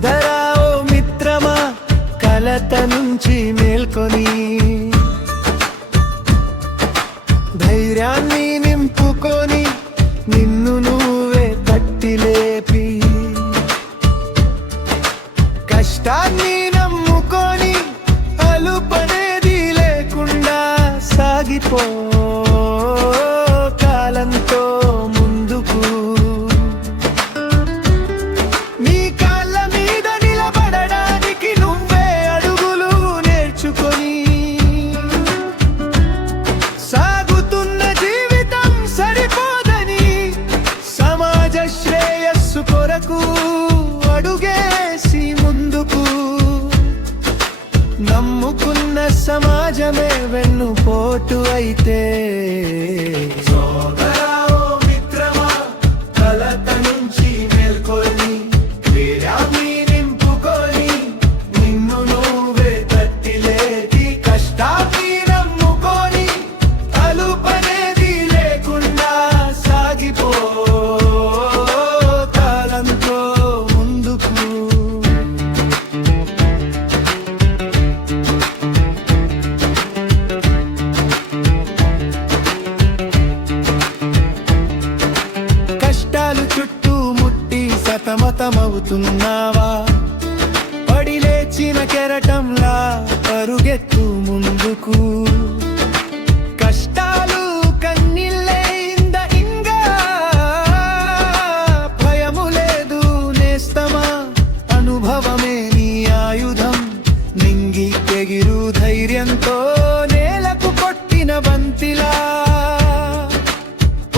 సోదరా ఓ మిత్రమా, కలత నుంచి మేల్కొని ధైర్యాన్ని నింపుకొని నిన్ను నువ్వే తట్టి లేపి కష్టాన్ని నమ్ముకొని అలుపనేది లేకుండా సాగిపో కాలంతో ముందుకు. నీ కాళ్ళ మీద నిలబడడానికి నువ్వే అడుగులు నేర్చుకొని సాగుతున్న జీవితం సరిపోదని సమాజ శ్రేయస్సు కొరకు అడుగేసి ముందుకు. నమ్ముకున్న సమాజమే వెన్నుపోటు అయితే సోదరా ఓ మిత్రమా, కలత నుంచి మేల్కొని ధైర్యాన్ని నింపుకొని నిన్ను నువ్వే తట్టి లేపి కష్టాన్ని నమ్ముకొని అలుపనేది లేకుండా సాగిపో కాలంతో ముందుకు. కష్టాలు చుట్టుముట్టి సతమతమవుతున్నావా? పడి లేచిన కెరటంలా పరుగెత్తు ముందుకు. కష్టాలు కన్నీళ్ళైంద ఇంగా భయము లేదు నేస్తమా, అనుభవమే నీ ఆయుధం. నింగి తెగిరు ధైర్యంతో నేలకు కొట్టిన బంతిలా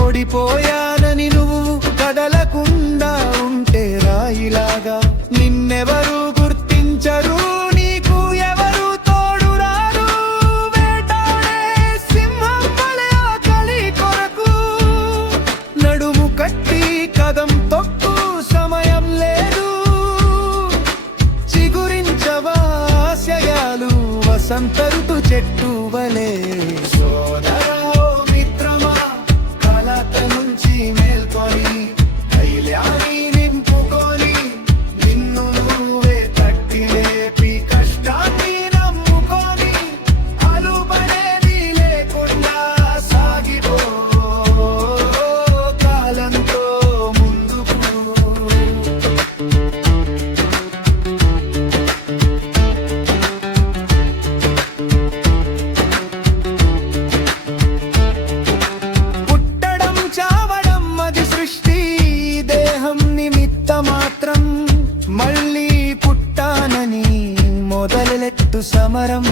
ఓడిపోయానని నువ్వు కదలకుండా ఉంటే రాయిలాగా నిన్నెవరు గుర్తించరు, నీకు ఎవరు తోడు రారు. వేటాడే సింహం వలె ఆకలి కొరకు నడుము కట్టి కదం తొక్కు, సమయం లేదు. చిగురించవా ఆశయాలు వసంత ఋతు చెట్టు వలె. సోదరా ఓ మిత్రమా, కలత నుంచి మేల్కొని ధైర్యాన్ని నింపుకొని నిన్ను నువ్వే తట్టి లేపి కష్టాన్ని నమ్ముకొని అలుపనేది లేకుండా సాగిపో కాలంతో ముందుకు. పుట్టడం చావడం అది సృష్టి, దేహం నిమిత్త మాత్రం. మళ్ళీ పుట్టానని మొదలెట్టు సమరం.